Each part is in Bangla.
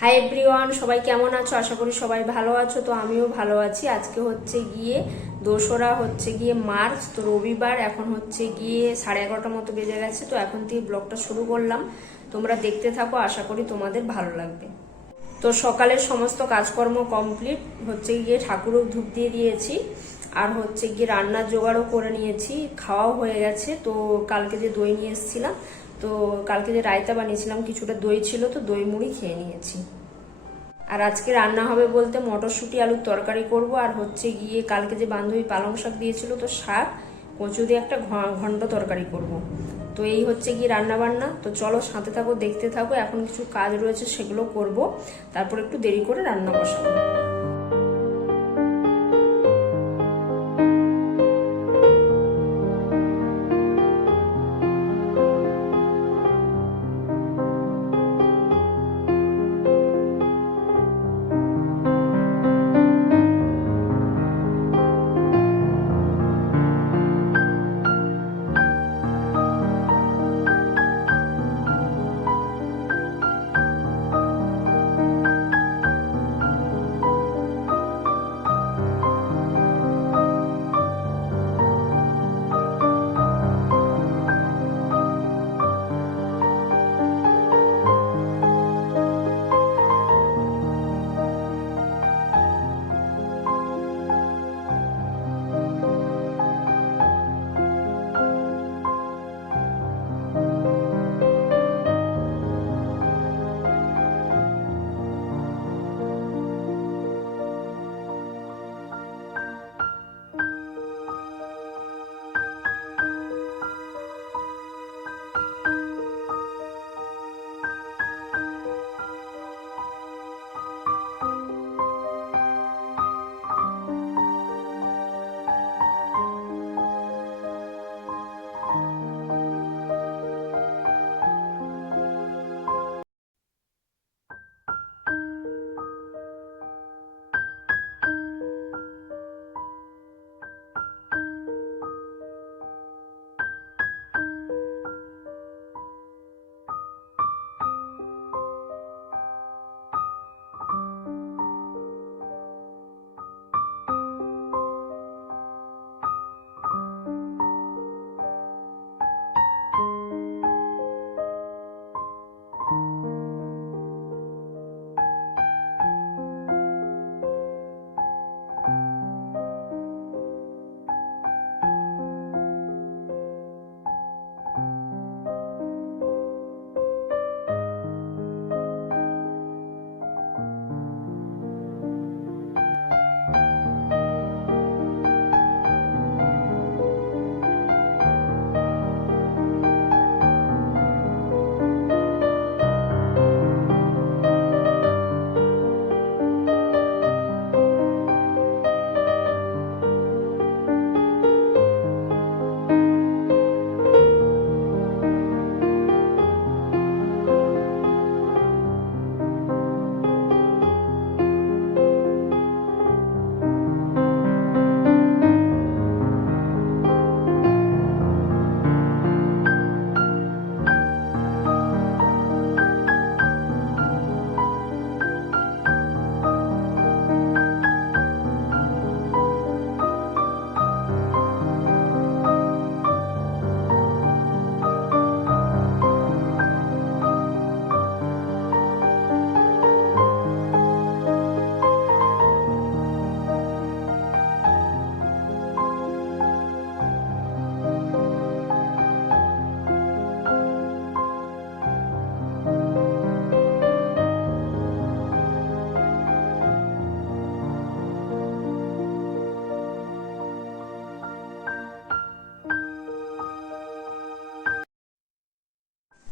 হাই এভরিওয়ান, সবাই কেমন আছো? আশা করি সবাই ভালো আছো। তো আমিও ভালো আছি। আজকে হচ্ছে গিয়ে 2রা মার্চ, তো রবিবার। এখন হচ্ছে গিয়ে 11:30 মতো বেজে গেছে। তো এখন থেকে ব্লগটা শুরু করলাম। তোমরা দেখতে থাকো, আশা করি তোমাদের ভালো লাগবে। তো সকালের সমস্ত কাজকর্ম কমপ্লিট, হচ্ছে গিয়ে ঠাকুরও ধূপ দিয়ে দিয়েছি, আর হচ্ছে গিয়ে রান্নার জোগাড়ও করে নিয়েছি, খাওয়াও হয়ে গেছে। তো কালকে যে দই নিয়ে এসেছিলাম, তো কালকে যে রায়তা বানিয়েছিলাম কিছুটা দই ছিল, তো দই মুড়ি খেয়ে নিয়েছি। আর আজকে রান্না হবে বলতে মটরশুঁটি আলুর তরকারি করব, আর হচ্ছে গিয়ে কালকে যে বান্ধবী পালং শাক দিয়েছিল, তো শাক কচু দিয়ে একটা ঘন্ট তরকারি করব। তো এই হচ্ছে গিয়ে রান্না বান্না। তো চলো সাথে থাকো, দেখতে থাকো। এখন কিছু কাজ রয়েছে, সেগুলো করব, তারপর একটু দেরি করে রান্না বসাবো।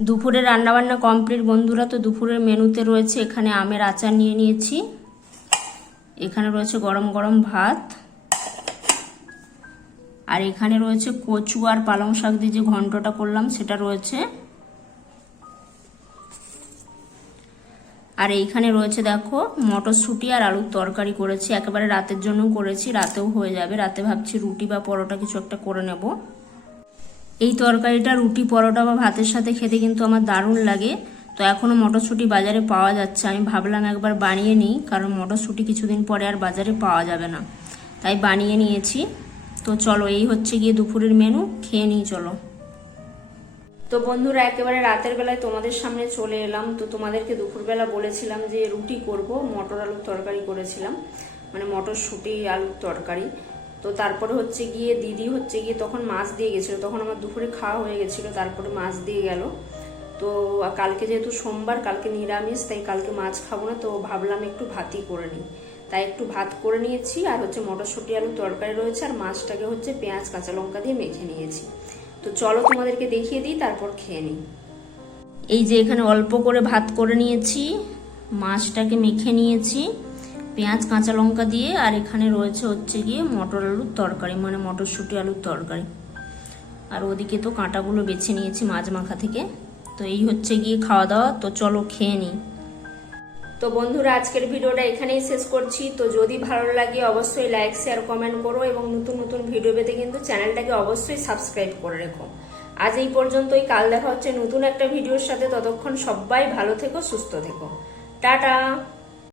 দুপুরে রান্নাবান্না কমপ্লিট বন্ধুরা। তো দুপুরের মেনুতে রয়েছে, এখানে আমের আচার নিয়ে নিয়েছি, এখানে রয়েছে গরম গরম ভাত, আর এখানে রয়েছে কচু আর পালং শাক দিয়ে যে ঘন্টটা করলাম সেটা রয়েছে, আর এইখানে রয়েছে দেখো মটরশুঁটি আর আলুর তরকারি করেছি, একেবারে রাতের জন্য করেছি, রাতেও হয়ে যাবে। রাতে ভাবছি রুটি বা পরোটা কিছু একটা করে নেব। এই তরকারিটা রুটি, পরোটা বা ভাতের সাথে খেতে কিন্তু আমার দারুণ লাগে। তো এখনো মটরশুঁটি বাজারে পাওয়া যাচ্ছে, আমি ভাবলাম একবার বানিয়ে নিই, কারণ মটরশুঁটি কিছুদিন পরে আর বাজারে পাওয়া যাবে না, তাই বানিয়ে নিয়েছি। তো চলো, এই হচ্ছে গিয়ে দুপুরের মেনু, খেয়ে নিই চলো। তো বন্ধুরা, একেবারে রাতের বেলায় তোমাদের সামনে চলে এলাম। তো তোমাদেরকে দুপুরবেলা বলেছিলাম যে রুটি করব, মটর আলুর তরকারি করেছিলাম, মানে মটরশুঁটি আলুর তরকারি। তো তারপরে হচ্ছে গিয়ে দিদি হচ্ছে গিয়ে তখন মাছ দিয়ে গেছিলো, তখন আমার দুপুরে খাওয়া হয়ে গেছিলো, তারপরে মাছ দিয়ে গেল। তো কালকে যেহেতু সোমবার, কালকে নিরামিষ, তাই কালকে মাছ খাবো না, তো ভাবলাম একটু ভাতই করে নিই, তাই একটু ভাত করে নিয়েছি। আর হচ্ছে মটরশুঁটি আলুর তরকারি রয়েছে, আর মাছটাকে হচ্ছে পেঁয়াজ কাঁচা লঙ্কা দিয়ে মেখে নিয়েছি। তো চলো তোমাদেরকে দেখিয়ে দিই, তারপর খেয়ে নিই। এই যে এখানে অল্প করে ভাত করে নিয়েছি, মাছটাকে মেখে নিয়েছি পেঁয়াজ কাঁচা লঙ্কা দিয়ে, আর এখানে রয়েছে হচ্ছে গিয়ে মটর আলুর তরকারি, মানে মটরশুঁটি আলুর তরকারি। আর ওদিকে তো কাঁটাগুলো বেছে নিয়েছি মাছ মাখা থেকে। তো এই হচ্ছে গিয়ে খাওয়া দাওয়া, তো চলো খেয়ে নিই। তো বন্ধুরা, আজকের ভিডিওটা এখানেই শেষ করছি। তো যদি ভালো লাগে অবশ্যই লাইক শেয়ার কমেন্ট করো, এবং নতুন নতুন ভিডিও পেতে কিন্তু চ্যানেলটাকে অবশ্যই সাবস্ক্রাইব করে রেখো। আজ এই পর্যন্তই, কাল দেখা হচ্ছে নতুন একটা ভিডিওর সাথে। ততক্ষণ সবাই ভালো থেকো, সুস্থ থেকো, টাটা।